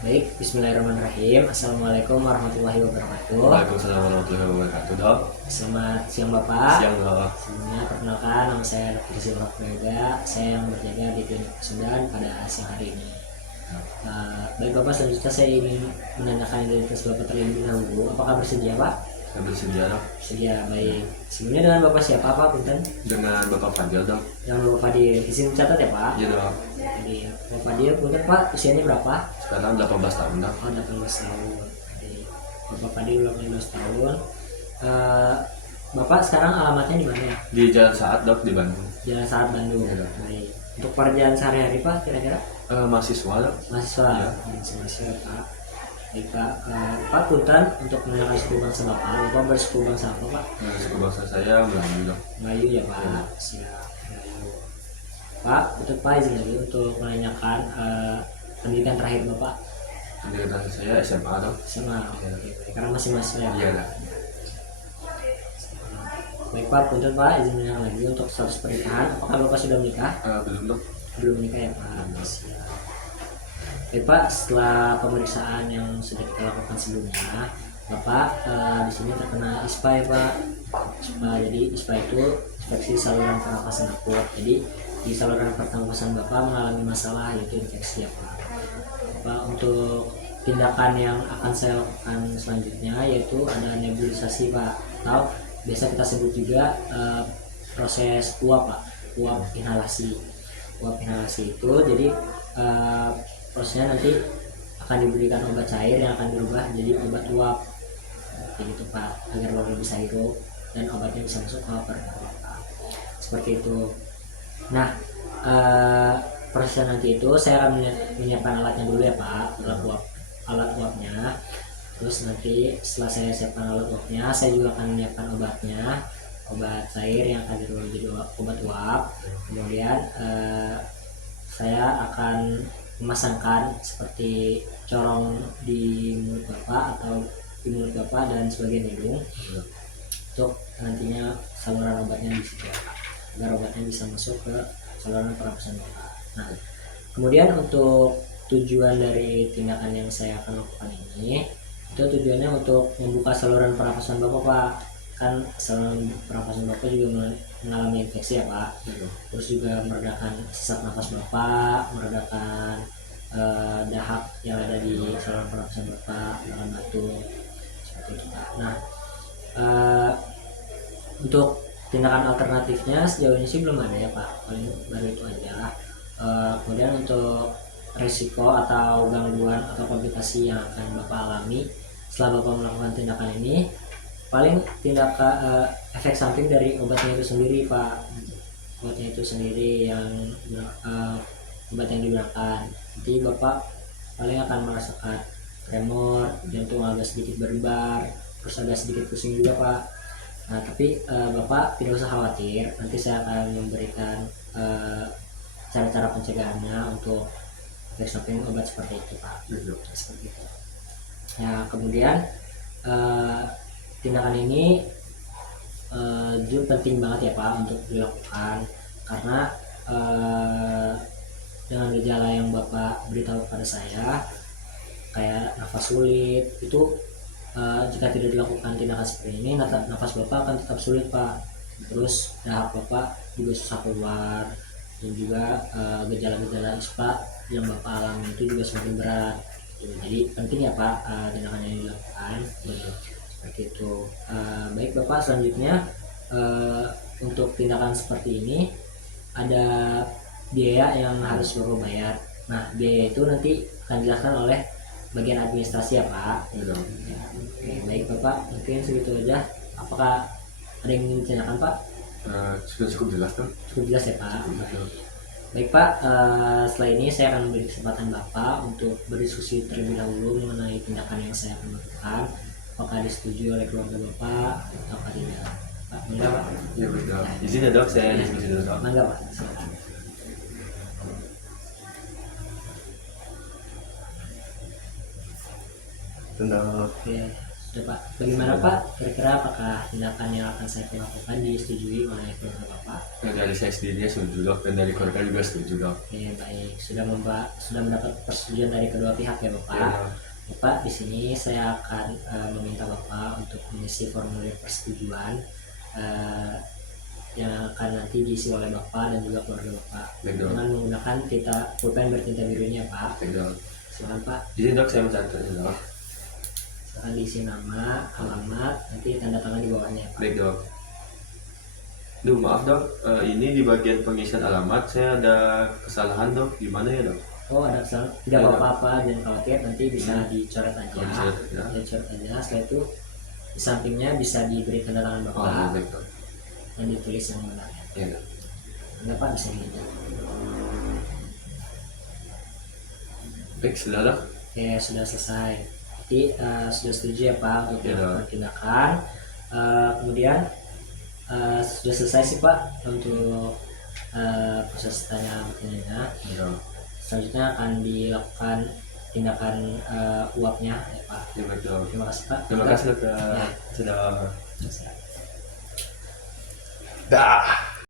Baik, bismillahirrahmanirrahim. Assalamualaikum warahmatullahi wabarakatuh. Waalaikumsalam warahmatullahi wabarakatuh, Dok. Selamat siang Bapak. Siang, Dok. Sebelumnya perkenalkan, nama saya Dr. Silva Prayoga. Saya yang berjaga di klinik Pasundan pada siang hari ini. Baik Bapak, selanjutnya saya ingin menanyakan identitas Bapak terlebih dahulu. Apakah bersedia Pak? Saya bersedia, Dok. Bersedia, baik. Sebelumnya dengan Bapak siapa Pak? Punten. Dengan Bapak Fadil, Dok. Yang Bapak Fadil. Izin catat ya Pak? Iya, Dok. Jadi Bapak Fadil, punten Pak, usianya berapa? Sekarang 18 tahun, Dok. Oh, 18 tahun. Jadi Bapak Fadil 18 tahun. Eh, Bapak sekarang alamatnya di mana ya? Di Jalan Saat, Dok, di Bandung. Jalan Saat Bandung. Iya, Dok. Baik. Untuk pekerjaan sehari-hari Pak, kira-kira Mahasiswa, Dok. mahasiswa. Iya. Mahasiswa Pak. Baik Pak. Pak Punten, untuk mengenalkan suku bangsa Bapak bersuku bangsa apa Pak? Suku bangsa saya Melayu, Dok. Melayu ya Pak. Siap. Melayu. Pak, untuk Pak izin lagi untuk menanyakan pendidikan terakhir Bapak Pendidikan saya SMA, Dok. sama Iya. karena masih mahasiswa ya. Iya, Dok. Baik Pak, punten Pak, izin menanyakan lagi untuk status pernikahan. Apakah Bapak sudah menikah? Belum, Dok. Belum menikah ya Pak. Siap. Baik Pak, setelah pemeriksaan yang sudah kita lakukan sebelumnya, Bapak di sini terkena ISPA ya Pak. ISPA, jadi ISPA itu infeksi saluran pernapasan akut. Jadi di saluran pernapasan Bapak mengalami masalah yaitu infeksi ya Pak. Bapak, untuk tindakan yang akan saya lakukan selanjutnya yaitu ada nebulisasi Pak, atau biasa kita sebut juga proses uap Pak, uap inhalasi. Uap inhalasi itu jadi prosesnya nanti akan diberikan obat cair yang akan berubah jadi obat uap kayak gitu Pak, agar Bapak bisa hirup dan obatnya bisa masuk ke perut Bapak, seperti itu. Nah, prosesnya nanti itu saya akan menyiapkan alatnya dulu ya Pak, alat uapnya. Terus nanti setelah saya siapkan alat uapnya, saya juga akan menyiapkan obat cair yang akan dirubah jadi obat uap. Kemudian saya akan memasangkan seperti corong di mulut Bapak atau di mulut Bapak dan sebagian hidung untuk nantinya saluran obatnya di situ agar obatnya bisa masuk ke saluran pernapasan Bapak. Nah, kemudian untuk tujuan dari tindakan yang saya akan lakukan ini itu tujuannya untuk membuka saluran pernapasan Bapak Pak. Kan saluran pernapasan Bapak juga mengalami infeksi ya Pak. Terus juga meredakan sesak nafas Bapak, meredakan dahak yang ada di saluran pernapasan Bapak dengan batuk seperti itu Pak. Nah, untuk tindakan alternatifnya sejauh ini sih belum ada ya Pak, paling baru itu aja. Kemudian untuk resiko atau gangguan atau komplikasi yang akan Bapak alami setelah Bapak melakukan tindakan ini, paling tindakan efek samping dari obatnya itu sendiri Pak. Obatnya itu sendiri yang obat yang digunakan, nanti Bapak paling akan merasakan tremor, jantung agak sedikit berdebar, terus agak sedikit pusing juga Pak. Nah, tapi Bapak tidak usah khawatir, nanti saya akan memberikan cara-cara pencegahannya untuk efek samping obat seperti itu Pak. Seperti itu. Nah, kemudian tindakan ini juga penting banget ya Pak untuk dilakukan, karena dengan gejala yang Bapak beritahu pada saya kayak nafas sulit itu, jika tidak dilakukan tindakan seperti ini nafas Bapak akan tetap sulit Pak. Terus dahak Bapak juga susah keluar, dan juga gejala-gejala ISPA yang Bapak alami itu juga semakin berat. Jadi penting ya Pak tindakan yang dilakukan seperti itu. Baik Bapak, selanjutnya untuk tindakan seperti ini ada biaya yang harus Bapak bayar. Nah, biaya itu nanti akan dijelaskan oleh bagian administrasi ya Pak. Iya, Dok. Ya, oke, baik Bapak, mungkin segitu aja. Apakah ada yang ingin ditanyakan Pak? Sudah cukup jelas, Dok. Cukup jelas ya Pak. Cukup jelas. Baik Pak, setelah ini saya akan memberi kesempatan Bapak untuk berdiskusi terlebih dahulu mengenai tindakan yang saya akan lakukan. Apakah disetujui oleh keluarga Bapak atau tidak? Pak, mangga Pak. Iya, Dok. Izin ya, Dok, saya diskusi dulu, Dok. Mangga Pak, silakan. Dok. Oke, Sudah Pak. Bagaimana Pak? Kira-kira apakah tindakan yang akan saya lakukan disetujui oleh keluarga Bapak? Nah, dari saya sendiri setuju dok, dan dari keluarga juga setuju dok. Oke, baik. Sudah mendapat persetujuan dari kedua pihak ya Bapak. Iya. Bapak, di sini saya akan meminta Bapak untuk mengisi formulir persetujuan yang akan nanti diisi oleh Bapak dan juga keluarga Bapak Baik, dok. dengan menggunakan pulpen bertinta biru ini ya Pak. Baik dok. Silakan Pak. Izin dok saya mencatatnya dok. Silakan diisi nama, alamat, nanti tanda tangan di bawahnya ya Pak. Baik dok. Duh maaf dok, ini di bagian pengisian alamat saya ada kesalahan dok, gimana ya dok? Oh, ada kesalahan? Tidak Ada. apa-apa, jangan khawatir, nanti bisa dicoret aja. Oh, dicoret aja. Dicoret aja. Setelah itu di sampingnya bisa diberi tanda tangan Oh Bapak baik dok. dan ditulis yang benar. Iya dok. Enggak Pak, bisa dilihat. Baik sudah dok. Oke, sudah selesai. Jadi sudah setuju ya Pak untuk Iya, melakukan dok. tindakan. Kemudian sudah selesai sih Pak untuk proses tanya bertanya. Iya dok. Selanjutnya akan dilakukan tindakan uapnya ya Pak. Iya baik dok. Terima kasih Pak. Terima kasih dok. Ya. Sudah. Selesai. Dah.